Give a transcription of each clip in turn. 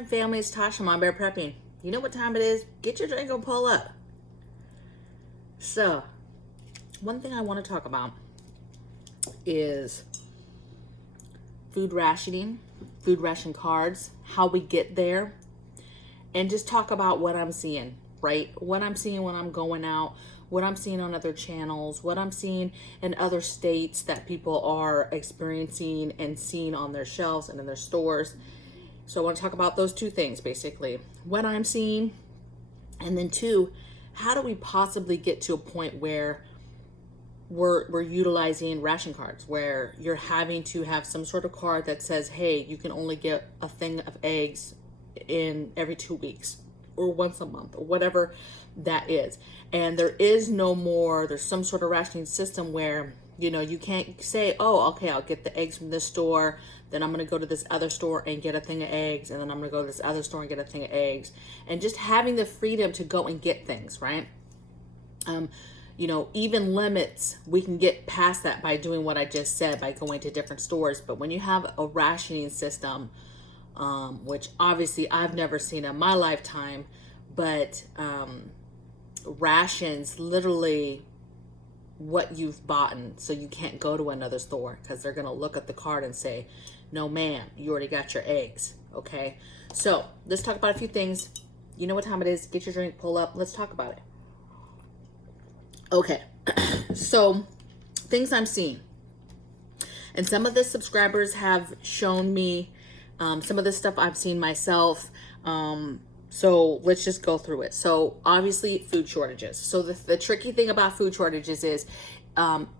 morning, family. It's Tasha, MAMABEAR Prepping. You know what time it is? Get your drink and pull up. So, one thing I want to talk about is food rationing, food ration cards, how we get there, and just talk about what I'm seeing, right? What I'm seeing when I'm going out, what I'm seeing on other channels, what I'm seeing in other states that people are experiencing and seeing on their shelves and in their stores. So I want to talk about those two things, basically. What I'm seeing, and then two, how do we possibly get to a point where we're utilizing ration cards, where you're having to have some sort of card that says, hey, you can only get a thing of eggs in every 2 weeks or once a month or whatever that is. And there is no more, there's some sort of rationing system where, you know, you can't say, oh, okay, I'll get the eggs from this store, then I'm going to go to this other store and get a thing of eggs, and then I'm going to go to this other store and get a thing of eggs. And just having the freedom to go and get things, right? You know, even limits, we can get past that by doing what I just said, by going to different stores. But when you have a rationing system, which obviously I've never seen in my lifetime, but rations literally what you've bought, so you can't go to another store because they're going to look at the card and say, no ma'am, you already got your eggs. Okay, so let's talk about a few things. You know what time it is. Get your drink, pull up, let's talk about it. Okay, so things I'm seeing, and some of the subscribers have shown me some of this stuff I've seen myself. So let's just go through it. So obviously food shortages. So the tricky thing about food shortages is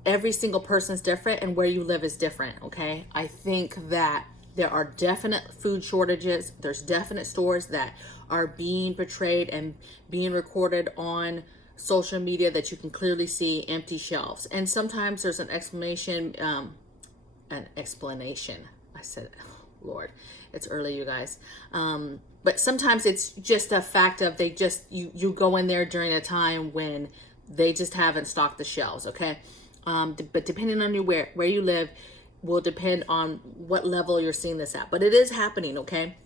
every single person's different and where you live is different, okay? I think that there are definite food shortages. There's definite stores that are being portrayed and being recorded on social media that you can clearly see empty shelves. And sometimes there's an explanation. I said, oh, Lord, it's early, you guys. But sometimes it's just a fact of you go in there during a time when they just haven't stocked the shelves, okay? But depending on where you live will depend on what level you're seeing this at. But it is happening, okay?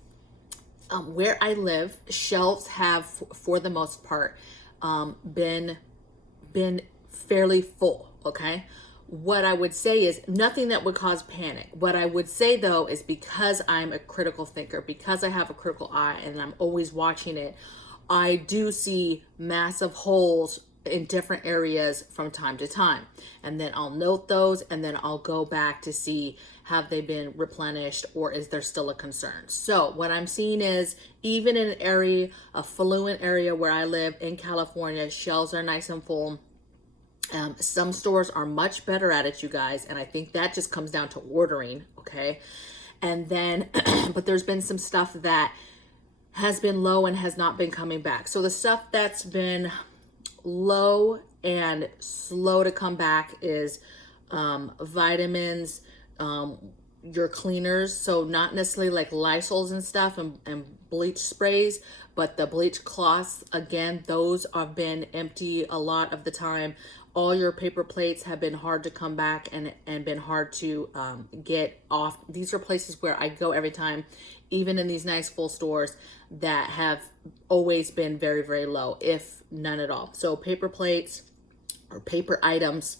Where I live, shelves have, for the most part, been fairly full, okay? What I would say is nothing that would cause panic. What I would say though is, because I'm a critical thinker, because I have a critical eye and I'm always watching it, I do see massive holes in different areas from time to time. And then I'll note those, and then I'll go back to see, have they been replenished or is there still a concern? So what I'm seeing is, even in an area, a affluent area where I live in California, shelves are nice and full. Some stores are much better at it, you guys, and I think that just comes down to ordering, okay? And then, but there's been some stuff that has been low and has not been coming back. So the stuff that's been low and slow to come back is vitamins, your cleaners, so not necessarily like Lysols and stuff and bleach sprays, but the bleach cloths, again, those have been empty a lot of the time. All your paper plates have been hard to come back and been hard to get off. These are places where I go every time, even in these nice full stores, that have always been very, very low, if none at all. So paper plates or paper items,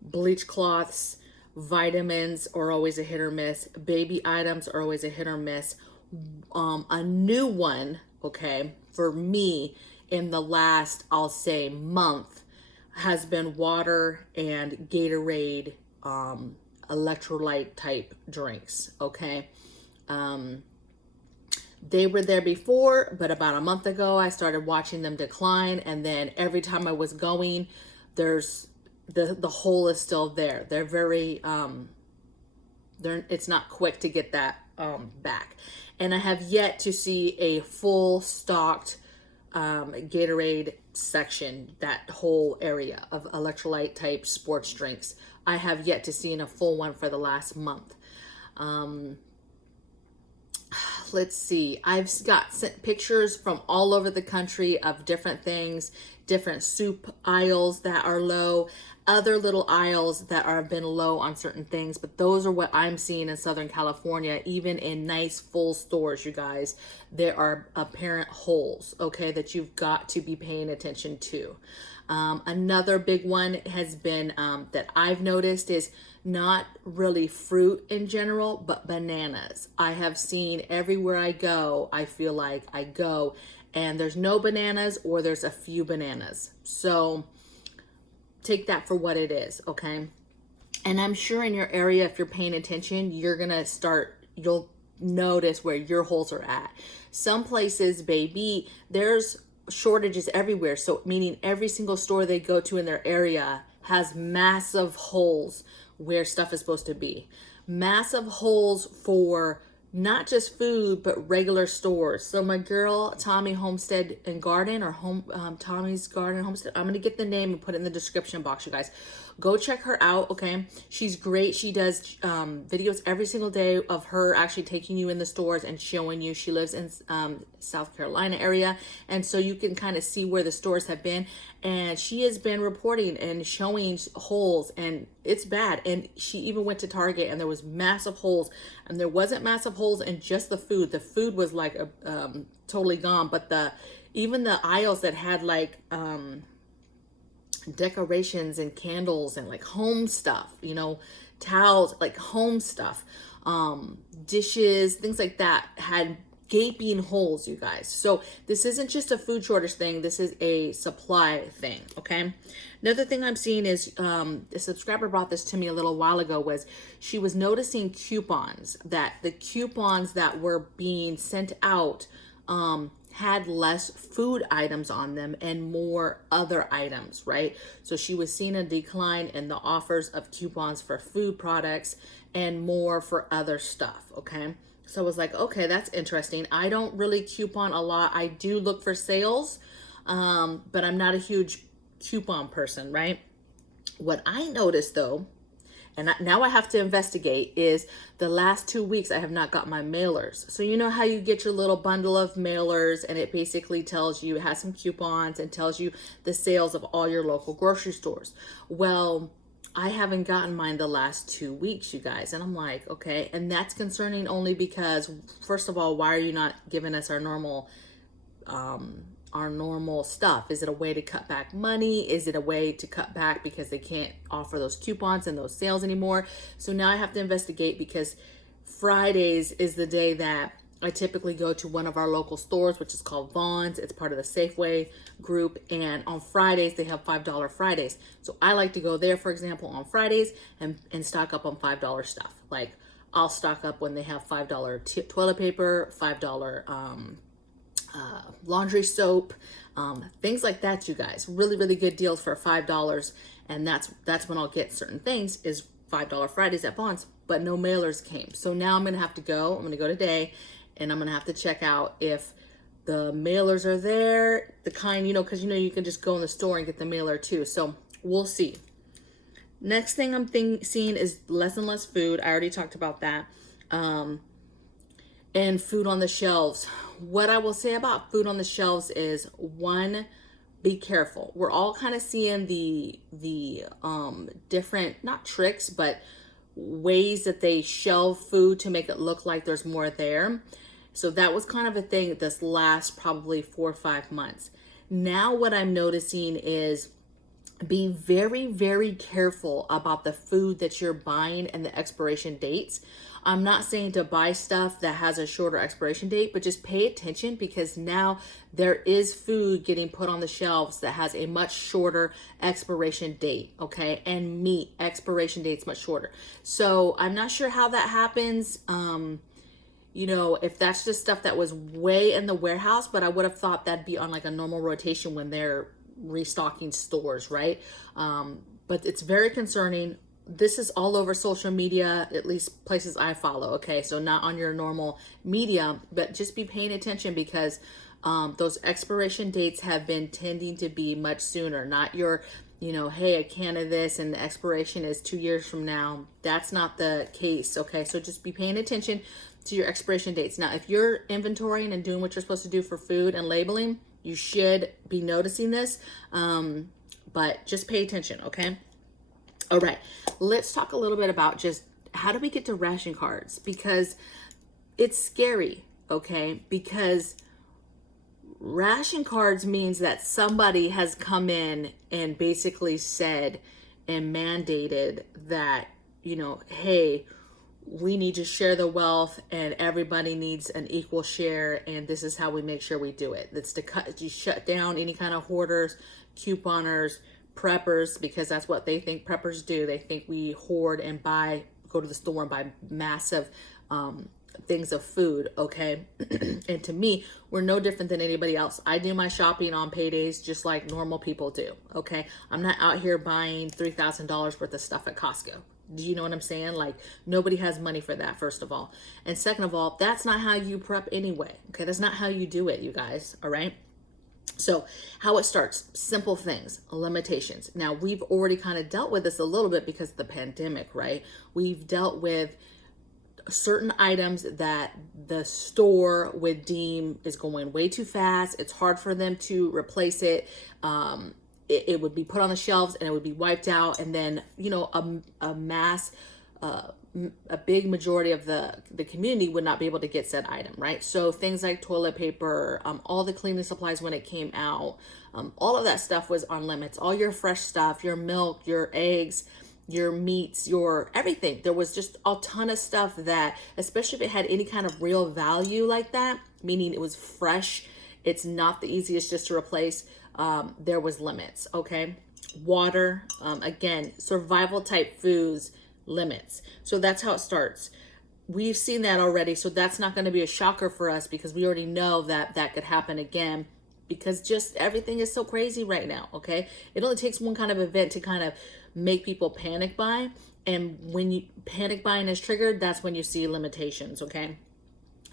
bleach cloths, vitamins are always a hit or miss. Baby items are always a hit or miss. A new one, okay, for me in the last, I'll say, month, has been water and Gatorade, electrolyte type drinks, okay? They were there before, but about a month ago, I started watching them decline. And then every time I was going, there's the hole is still there. They're very, it's not quick to get that back. And I have yet to see a full stocked Gatorade section, that whole area of electrolyte type sports drinks. I have yet to see in a full one for the last month. Let's see, I've got sent pictures from all over the country of different things. different soup aisles that are low, other little aisles that have been low on certain things. But those are what I'm seeing in Southern California. Even in nice full stores, you guys, there are apparent holes, okay, that you've got to be paying attention to. Another big one has been that I've noticed is not really fruit in general, but bananas. I have seen everywhere I go, I feel like I go, and there's no bananas or there's a few bananas. So take that for what it is, okay? And I'm sure in your area, if you're paying attention, you'll notice where your holes are at. Some places, baby, there's shortages everywhere. So meaning every single store they go to in their area has massive holes where stuff is supposed to be. Massive holes for not just food, but regular stores. So my girl, Tommy Homestead and Garden, or Tommy's Garden Homestead, I'm going to get the name and put it in the description box, you guys. Go check her out, okay? She's great. She does videos every single day of her actually taking you in the stores and showing you. She lives in South Carolina area, and so you can kind of see where the stores have been. And she has been reporting and showing holes, and it's bad. And she even went to Target, and there was massive holes. And there wasn't massive holes in just the food. The food was like totally gone, but even the aisles that had like decorations and candles and like home stuff, you know, towels, like home stuff, dishes, things like that, had gaping holes, you guys. So this isn't just a food shortage thing. This is a supply thing, okay? Another thing I'm seeing is a subscriber brought this to me a little while ago, was she was noticing coupons, that the coupons that were being sent out had less food items on them and more other items, right? So she was seeing a decline in the offers of coupons for food products and more for other stuff, okay? So I was like, okay, that's interesting. I don't really coupon a lot. I do look for sales, but I'm not a huge coupon person, right? What I noticed though, and now I have to investigate, is the last 2 weeks I have not got my mailers. So you know how you get your little bundle of mailers, and it basically tells you, it has some coupons and tells you the sales of all your local grocery stores. Well, I haven't gotten mine the last 2 weeks, you guys. And I'm like, okay. And that's concerning only because, first of all, why are you not giving us our normal stuff? Is it a way to cut back money? Is it a way to cut back because they can't offer those coupons and those sales anymore? So now I have to investigate, because Fridays is the day that I typically go to one of our local stores, which is called Vaughn's. It's part of the Safeway group. And on Fridays, they have $5 Fridays. So I like to go there, for example, on Fridays and stock up on $5 stuff. Like I'll stock up when they have $5 toilet paper, $5 laundry soap, things like that, you guys. Really, really good deals for $5. And that's when I'll get certain things, is $5 Fridays at Vaughn's, but no mailers came. So now I'm going to have to go. I'm going to go today, and I'm going to have to check out if the mailers are there, the kind, you know, because you know you can just go in the store and get the mailer too. So we'll see. Next thing I'm seeing is less and less food. I already talked about that. And food on the shelves. What I will say about food on the shelves is, one, be careful. We're all kind of seeing the different, not tricks, but ways that they shelve food to make it look like there's more there. So that was kind of a thing this last probably 4 or 5 months. Now what I'm noticing is, be very, very careful about the food that you're buying and the expiration dates. I'm not saying to buy stuff that has a shorter expiration date, but just pay attention, because now there is food getting put on the shelves that has a much shorter expiration date, okay? And meat expiration date's much shorter. So I'm not sure how that happens. You know, if that's just stuff that was way in the warehouse, but I would have thought that'd be on like a normal rotation when they're restocking stores, right? But it's very concerning. This is all over social media, at least places I follow, okay? So not on your normal media, but just be paying attention, because those expiration dates have been tending to be much sooner. Not your, you know, hey, a can of this and the expiration is 2 years from now. That's not the case, okay? So just be paying attention to your expiration dates. Now, if you're inventorying and doing what you're supposed to do for food and labeling, You should be noticing this, but just pay attention, okay? All right, let's talk a little bit about just how do we get to ration cards, because it's scary, okay? Because ration cards means that somebody has come in and basically said and mandated that, you know, hey, we need to share the wealth and everybody needs an equal share, and this is how we make sure we do it. That's to shut down any kind of hoarders, couponers, preppers, because that's what they think preppers do. They think we hoard and go to the store and buy massive things of food, okay? And to me, we're no different than anybody else. I do my shopping on paydays just like normal people do, okay? I'm not out here buying $3,000 worth of stuff at Costco. Do you know what I'm saying? Like, nobody has money for that, first of all. And second of all, that's not how you prep anyway, okay? That's not how you do it, you guys, all right? So how it starts, simple things, limitations. Now, we've already kind of dealt with this a little bit because of the pandemic, right? We've dealt with certain items that the store would deem is going way too fast. It's hard for them to replace it. It would be put on the shelves and it would be wiped out. And then, you know, a big majority of the community would not be able to get said item, right? So things like toilet paper, all the cleaning supplies when it came out, all of that stuff was on limits. All your fresh stuff, your milk, your eggs, your meats, your everything. There was just a ton of stuff that, especially if it had any kind of real value like that, meaning it was fresh, it's not the easiest just to replace, there was limits, okay? Water, again, survival type foods, limits. So that's how it starts. We've seen that already, so that's not going to be a shocker for us because we already know that that could happen again, because just everything is so crazy right now, okay? It only takes one kind of event to kind of make people panic buy, and when you panic buying is triggered, that's when you see limitations, okay?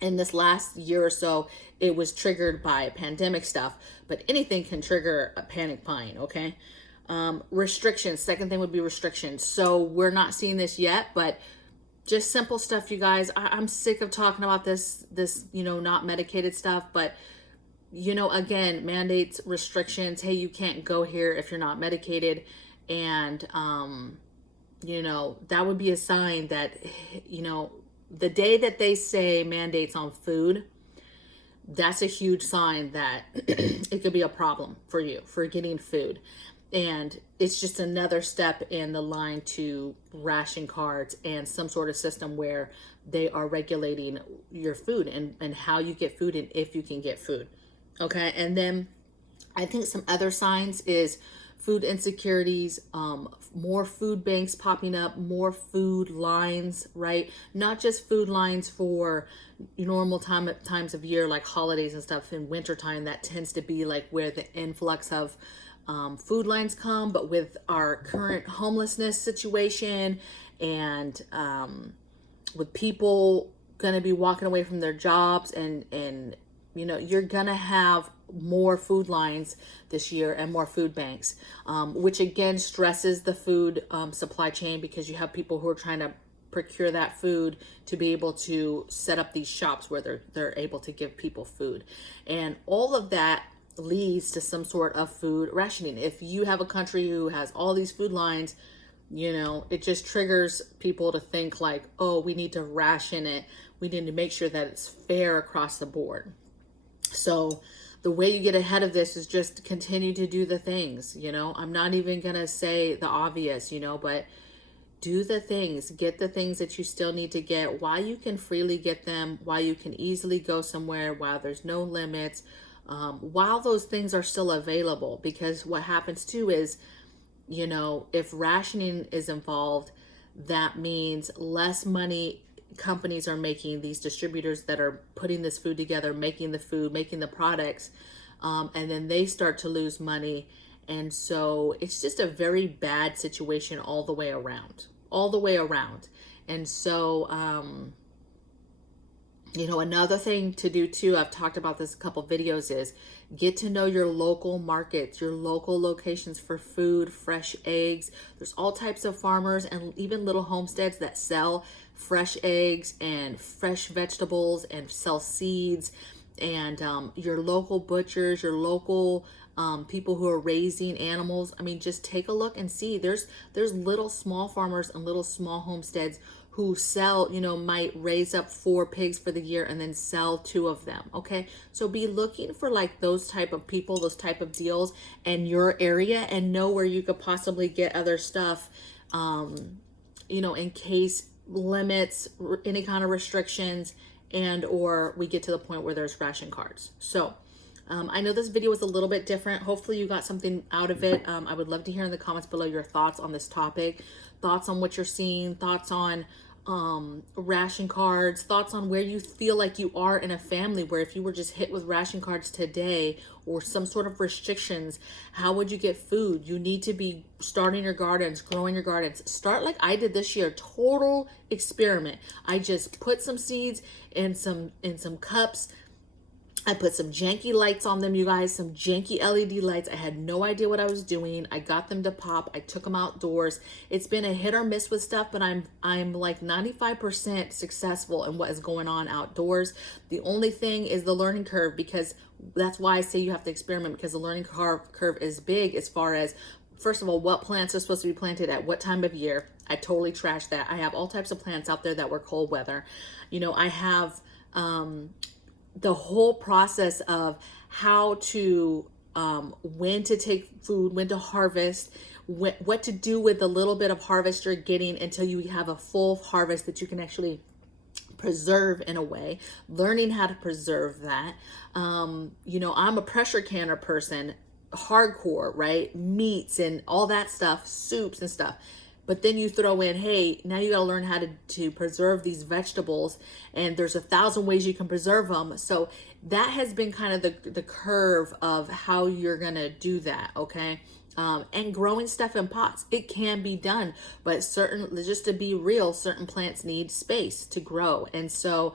In this last year or so, it was triggered by pandemic stuff, but anything can trigger a panic buying, okay? Restrictions, second thing would be restrictions. So we're not seeing this yet, but just simple stuff, you guys. I'm sick of talking about this, you know, not medicated stuff, but you know, again, mandates, restrictions. Hey, you can't go here if you're not medicated. And, you know, that would be a sign that, you know, the day that they say mandates on food, that's a huge sign that it could be a problem for you for getting food. And it's just another step in the line to ration cards and some sort of system where they are regulating your food and how you get food and if you can get food. Okay. And then I think some other signs is food insecurities, more food banks popping up, more food lines, right? Not just food lines for normal times of year, like holidays and stuff. In wintertime, that tends to be like where the influx of food lines come, but with our current homelessness situation and with people gonna be walking away from their jobs and you know, you're gonna have more food lines this year and more food banks, which again stresses the food supply chain, because you have people who are trying to procure that food to be able to set up these shops where they're able to give people food. And all of that leads to some sort of food rationing. If you have a country who has all these food lines, you know, it just triggers people to think like, oh, we need to ration it. We need to make sure that it's fair across the board. So the way you get ahead of this is just continue to do the things, you know. I'm not even going to say the obvious, you know, but do the things, get the things that you still need to get while you can freely get them, while you can easily go somewhere, while there's no limits, while those things are still available. Because what happens too is, you know, if rationing is involved, that means less money companies are making, these distributors that are putting this food together, making the food, making the products, and then they start to lose money. And so it's just a very bad situation all the way around, And so, you know, another thing to do too, I've talked about this a couple videos, is get to know your local markets, your local locations for food, fresh eggs. There's all types of farmers and even little homesteads that sell fresh eggs and fresh vegetables and sell seeds and your local butchers, your local people who are raising animals. I mean, just take a look and see. There's little small farmers and little small homesteads who sell, you know, might raise up 4 pigs for the year and then sell 2 of them. Okay, so be looking for like those type of people, those type of deals in your area, and know where you could possibly get other stuff, you know, in case limits, any kind of restrictions, and or we get to the point where there's ration cards. So I know this video was a little bit different. Hopefully you got something out of it. I would love to hear in the comments below your thoughts on this topic, thoughts on what you're seeing, thoughts on ration cards, thoughts on where you feel like you are in a family, where if you were just hit with ration cards today or some sort of restrictions, how would you get food? You need to be starting your gardens, growing your gardens. Start like I did this year, total experiment. I just put some seeds in some cups. I put some janky lights on them, you guys, some janky LED lights. I had no idea what I was doing. I got them to pop. I took them outdoors. It's been a hit or miss with stuff, but I'm like 95% successful in what is going on outdoors. The only thing is the learning curve, because that's why I say you have to experiment, because the learning curve is big as far as, first of all, what plants are supposed to be planted at what time of year. I totally trashed that. I have all types of plants out there that were cold weather. You know, I have the whole process of how to when to take food, when to harvest, what to do with the little bit of harvest you're getting until you have a full harvest that you can actually preserve in a way, learning how to preserve that. You know, I'm a pressure canner person, hardcore, right? Meats and all that stuff, soups and stuff. But then you throw in, hey, now you got to learn how to preserve these vegetables, and there's 1,000 ways you can preserve them. So that has been kind of the curve of how you're going to do that, okay? And growing stuff in pots, it can be done, but just to be real, certain plants need space to grow. And so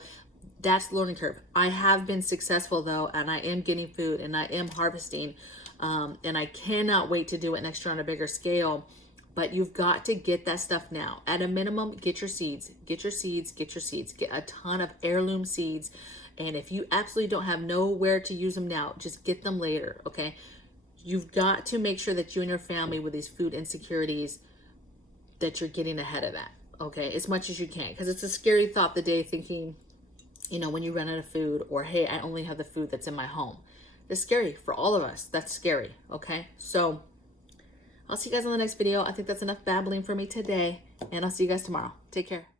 that's the learning curve. I have been successful though, and I am getting food and I am harvesting, and I cannot wait to do it next year on a bigger scale. But you've got to get that stuff now. At a minimum, get your seeds, get your seeds, get your seeds. Get a ton of heirloom seeds. And if you absolutely don't have nowhere to use them now, just get them later, okay? You've got to make sure that you and your family with these food insecurities, that you're getting ahead of that, okay? As much as you can. Because it's a scary thought the day thinking, you know, when you run out of food, or hey, I only have the food that's in my home. It's scary for all of us. That's scary, okay? So I'll see you guys on the next video. I think that's enough babbling for me today, and I'll see you guys tomorrow. Take care.